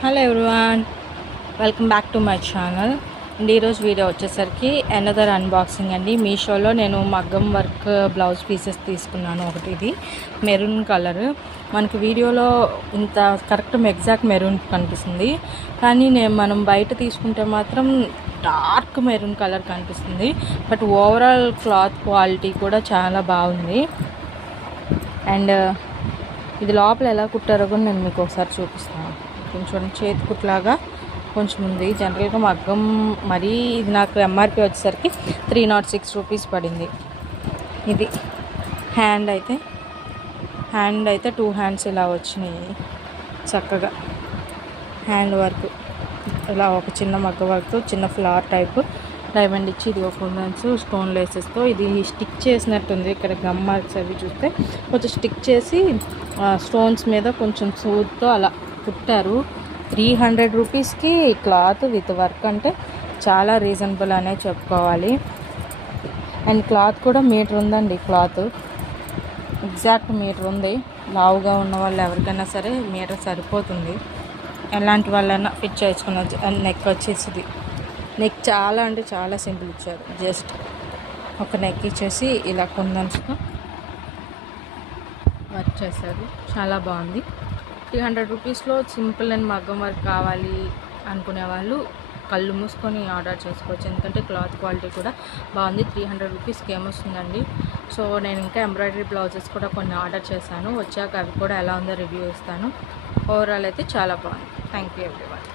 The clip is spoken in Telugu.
Hello everyone, welcome back to my channel. And ఈరోజు వీడియో వచ్చేసరికి అనదర్ అన్బాక్సింగ్ అండి. మీషోలో నేను మగ్గం వర్క్ బ్లౌజ్ పీసెస్ తీసుకున్నాను. ఒకటి ఇది మెరూన్ కలర్, మనకి వీడియోలో ఇంత కరెక్ట్ ఎగ్జాక్ట్ మెరూన్ కనిపిస్తుంది, కానీ మనం బయట తీసుకుంటే మాత్రం డార్క్ మెరూన్ కలర్ కనిపిస్తుంది. బట్ ఓవరాల్ క్లాత్ క్వాలిటీ కూడా చాలా బాగుంది. అండ్ ఇది లోపల ఎలా కుట్టారో కూడా నేను మీకు ఒకసారి చూపిస్తాను. కొంచెం చేతి కుట్లాగా కొంచెం ఉంది. జనరల్గా మగ్గం మరీ ఇది నాకు ఎంఆర్పి వచ్చేసరికి 306 రూపీస్ పడింది. ఇది హ్యాండ్ అయితే 2 హ్యాండ్స్ ఇలా వచ్చినాయి. చక్కగా హ్యాండ్ వర్క్ ఇలా ఒక చిన్న మగ్గ వర్క్, చిన్న ఫ్లవర్ టైప్ డైమండ్ ఇచ్చి, ఇది ఒక స్టోన్ లేసెస్తో ఇది స్టిక్ చేసినట్టుంది. ఇక్కడ గమ్ మార్క్స్ అవి చూస్తే కొంచెం స్టిక్ చేసి స్టోన్స్ మీద కొంచెం సూద్తో అలా కుట్టారు. 300 రూపీస్కి క్లాత్ విత్ వర్క్ అంటే చాలా రీజనబుల్ అనే చెప్పుకోవాలి. అండ్ క్లాత్ కూడా మీటర్ ఉందండి. క్లాత్ ఎగ్జాక్ట్ మీటర్ ఉంది. లావుగా ఉన్న వాళ్ళు ఎవరికైనా సరే మీటర్ సరిపోతుంది. ఎలాంటి వాళ్ళైనా ఫిట్ చేసుకున్నది. అండ్ నెక్ వచ్చేసి నెక్ చాలా అంటే చాలా సింపుల్ ఇచ్చారు. జస్ట్ ఒక నెక్ ఇచ్చేసి ఇలా కుందన్స్తో వర్క్ చేశారు. చాలా బాగుంది. 300 రూపీస్లో సింపుల్ అండ్ మగ్గం వర్క్ కావాలి అనుకునే వాళ్ళు కళ్ళు మూసుకొని ఆర్డర్ చేసుకోవచ్చు. ఎందుకంటే క్లాత్ క్వాలిటీ కూడా బాగుంది. 300 రూపీస్కి ఏమొస్తుందండి. సో నేను ఇంకా ఎంబ్రాయిడరీ బ్లౌజెస్ కూడా కొన్ని ఆర్డర్ చేశాను. వచ్చాక అవి కూడా ఎలా ఉందో రివ్యూ ఇస్తాను. ఓవరాల్ అయితే చాలా బాగుంది. Thank you everyone.